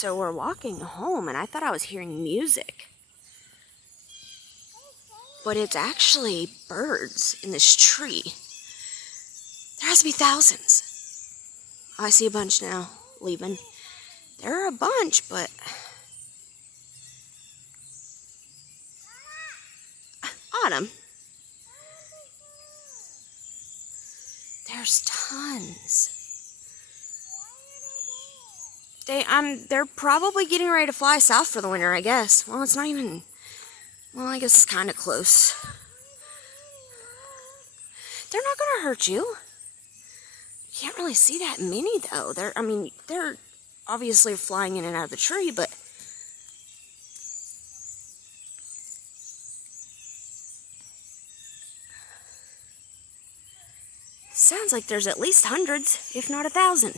So we're walking home, and I thought I was hearing music. But it's actually birds in this tree. There has to be thousands. I see a bunch now, leaving. There are a bunch, but... Autumn. There's tons. They're probably getting ready to fly south for the winter, I guess. Well, it's not even... Well, I guess it's kind of close. They're not going to hurt you. You can't really see that many, though. They're obviously flying in and out of the tree, but... Sounds like there's at least hundreds, if not 1,000.